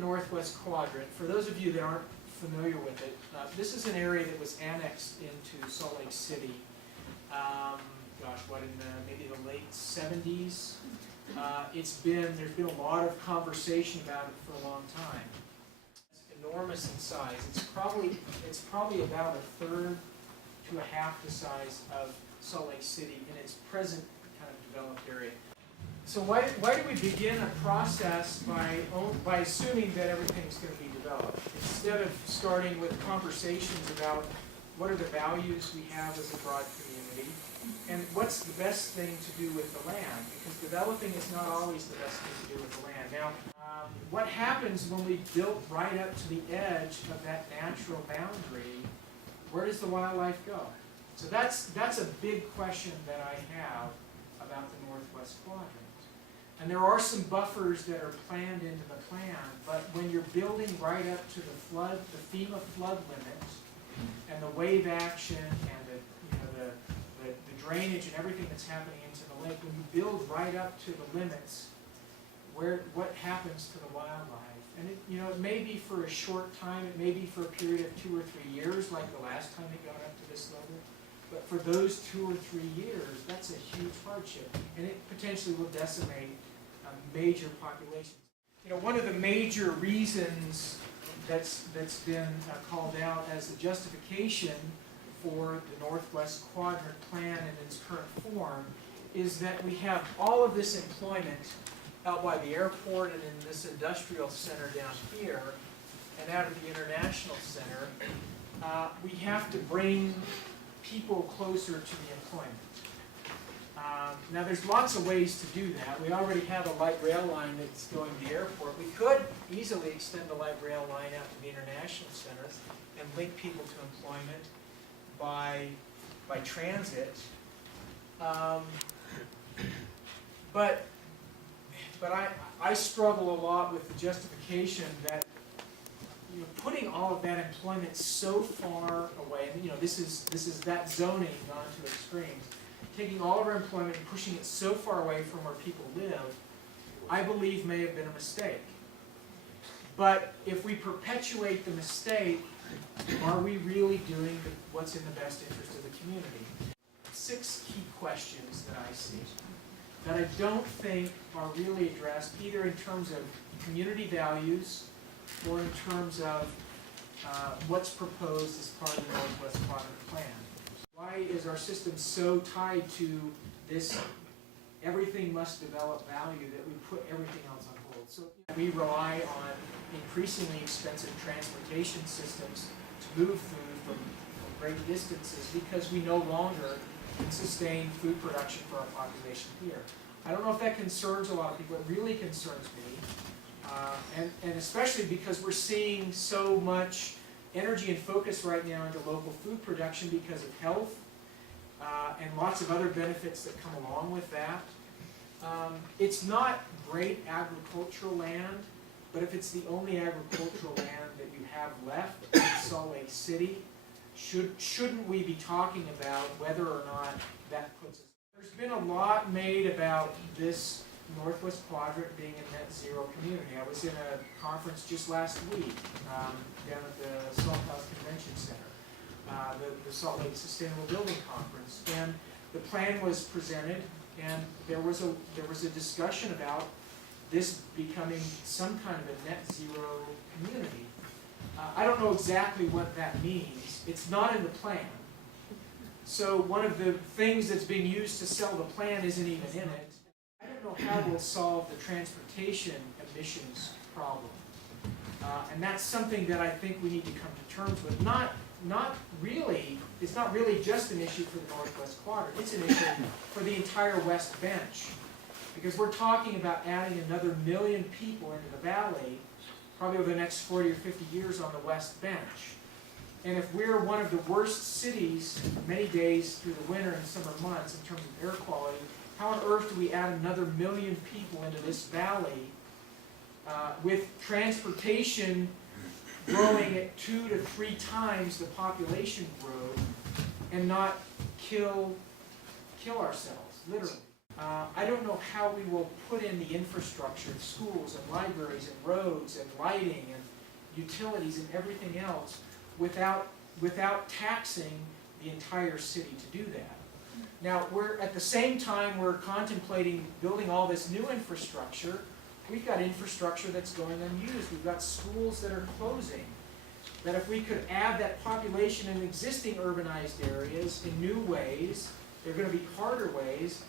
Northwest Quadrant. For those of you that aren't familiar with it, this is an area that was annexed into Salt Lake City, maybe the late 70s. There's been a lot of conversation about it for a long time. It's enormous in size. It's probably about a third to a half the size of Salt Lake City in its present kind of developed area. So why do we begin a process by assuming that everything's going to be developed, instead of starting with conversations about what are the values we have as a broad community, and what's the best thing to do with the land? Because developing is not always the best thing to do with the land. Now, what happens when we build right up to the edge of that natural boundary? Where does the wildlife go? So that's a big question that I have about the Northwest Quadrant. And there are some buffers that are planned into the plan, but when you're building right up to the FEMA flood limit, and the wave action, and the drainage and everything that's happening into the lake, when you build right up to the limits, what happens to the wildlife? And it may be for a short time, it may be for a period of 2 or 3 years, like the last time it got up to this level. But for those 2 or 3 years, that's a huge hardship, and it potentially will decimate major populations. One of the major reasons that's been called out as the justification for the Northwest Quadrant Plan in its current form is that we have all of this employment out by the airport and in this industrial center down here and out at the International Center. We have to bring people closer to the employment. Now there's lots of ways to do that. We already have a light rail line that's going to the airport. We could easily extend the light rail line out to the International Center and link people to employment by transit. But I struggle a lot with the justification that putting all of that employment so far away, and this is that zoning gone to extremes. Taking all of our employment and pushing it so far away from where people live, I believe may have been a mistake. But if we perpetuate the mistake, are we really doing what's in the best interest of the community? 6 key questions that I see that I don't think are really addressed either in terms of community values or in terms of what's proposed as part of the Northwest Quadrant Plan. Why is our system so tied to this everything must develop value that we put everything else on hold? So we rely on increasingly expensive transportation systems to move food from great distances because we no longer can sustain food production for our population here. I don't know if that concerns a lot of people. It really concerns me, and especially because we're seeing so much energy and focus right now into local food production because of health and lots of other benefits that come along with that. It's not great agricultural land, but if it's the only agricultural land that you have left in Salt Lake City, shouldn't we be talking about whether or not that puts us? There's been a lot made about this Northwest Quadrant being a net zero community. I was in a conference just last week down at the Salt House Convention Center, the Salt Lake Sustainable Building Conference, and the plan was presented, and there was a discussion about this becoming some kind of a net zero community. I don't know exactly what that means. It's not in the plan. So one of the things that's being used to sell the plan isn't even in it. I don't know how we'll solve the transportation emissions problem. And that's something that I think we need to come to terms with. It's not really just an issue for the Northwest Quadrant. It's an issue for the entire West Bench. Because we're talking about adding another 1 million people into the valley, probably over the next 40 or 50 years on the West Bench. And if we're one of the worst cities many days through the winter and summer months in terms of air quality, how on earth do we add another 1 million people into this valley with transportation growing at 2 to 3 times the population growth and not kill ourselves, literally? I don't know how we will put in the infrastructure, schools and libraries and roads and lighting and utilities and everything else without taxing the entire city to do that. Now, at the same time we're contemplating building all this new infrastructure, we've got infrastructure that's going unused. We've got schools that are closing. That if we could add that population in existing urbanized areas in new ways, they're going to be harder ways,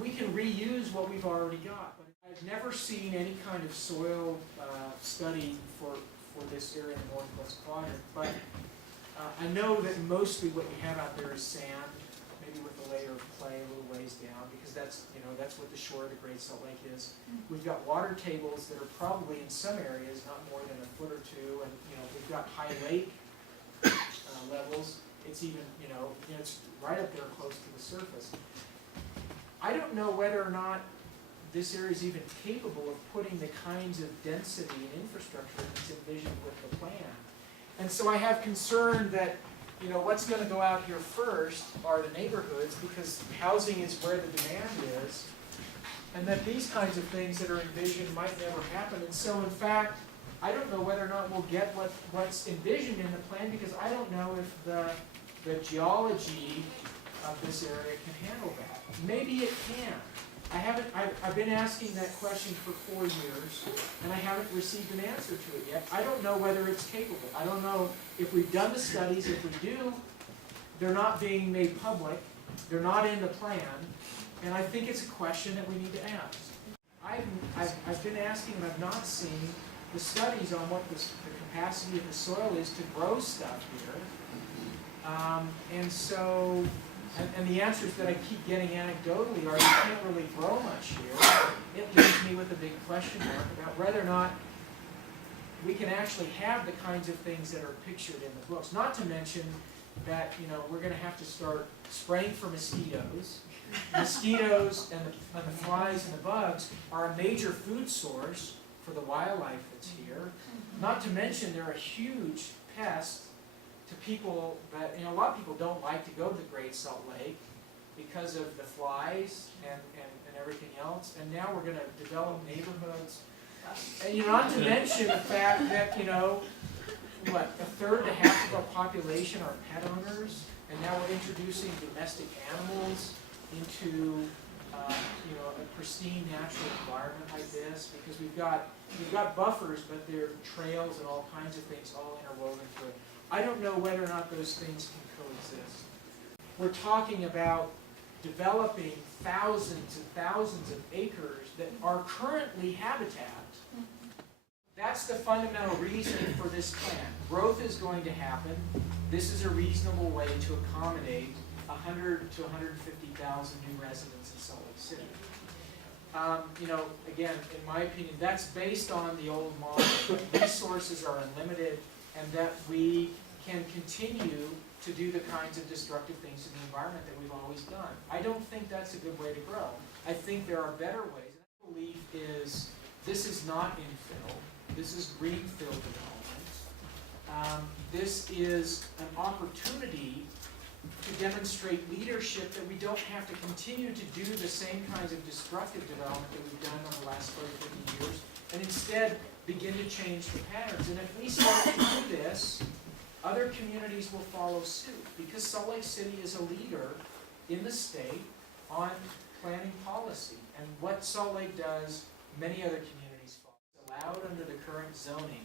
we can reuse what we've already got. But I've never seen any kind of soil study for this area in the Northwest Quadrant, but I know that mostly what you have out there is sand, maybe with a layer of clay a little ways down, because that's what the shore of the Great Salt Lake is. We've got water tables that are probably in some areas not more than a foot or two, and we've got high lake levels. It's even it's right up there close to the surface. I don't know whether or not this area is even capable of putting the kinds of density and infrastructure that's envisioned with the plan. And so I have concern that what's going to go out here first are the neighborhoods, because housing is where the demand is, and that these kinds of things that are envisioned might never happen. And so in fact, I don't know whether or not we'll get what's envisioned in the plan, because I don't know if the geology of this area can handle that. Maybe it can. I've been asking that question for 4 years, and I haven't received an answer to it yet. I don't know whether it's capable. I don't know if we've done the studies. If we do, they're not being made public. They're not in the plan, and I think it's a question that we need to ask. I've been asking, and I've not seen the studies on what the capacity of the soil is to grow stuff here. And so, and the answers that I keep getting anecdotally are you can't really grow much here. It leaves me with a big question mark about whether or not we can actually have the kinds of things that are pictured in the books. Not to mention that we're going to have to start spraying for mosquitoes. Mosquitoes and the flies and the bugs are a major food source for the wildlife that's here. Not to mention they're a huge pest to people that, a lot of people don't like to go to the Great Salt Lake because of the flies and everything else. And now we're going to develop neighborhoods. And not to mention the fact that, what, a third to half of our population are pet owners, and now we're introducing domestic animals into a pristine natural environment like this, because we've got buffers, but they're trails and all kinds of things all interwoven through it. I don't know whether or not those things can coexist. We're talking about developing thousands and thousands of acres that are currently habitat. That's the fundamental reason for this plan. Growth is going to happen. This is a reasonable way to accommodate 100 to 150,000 new residents in Salt Lake City. Again, in my opinion, that's based on the old model that resources are unlimited and that we can continue to do the kinds of destructive things to the environment that we've always done. I don't think that's a good way to grow. I think there are better ways. My belief is this is not infill. This is greenfield development. This is an opportunity to demonstrate leadership that we don't have to continue to do the same kinds of destructive development that we've done over the last 30, 50 years, and instead begin to change the patterns. And if we start to do this, other communities will follow suit, because Salt Lake City is a leader in the state on planning policy. And what Salt Lake does, many other communities follow. It's allowed under the current zoning.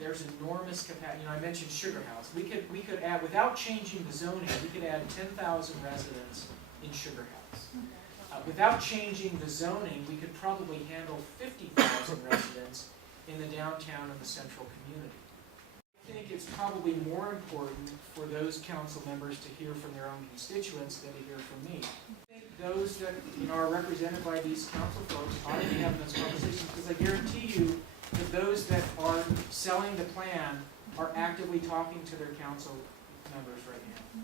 There's enormous capacity. I mentioned Sugar House. We could add, without changing the zoning, we could add 10,000 residents in Sugar House. Without changing the zoning, we could probably handle 50,000 residents in the downtown and the central community. I think it's probably more important for those council members to hear from their own constituents than to hear from me. I think those that are represented by these council folks ought to be having those conversations, because I guarantee you that those that are selling the plan are actively talking to their council members right now.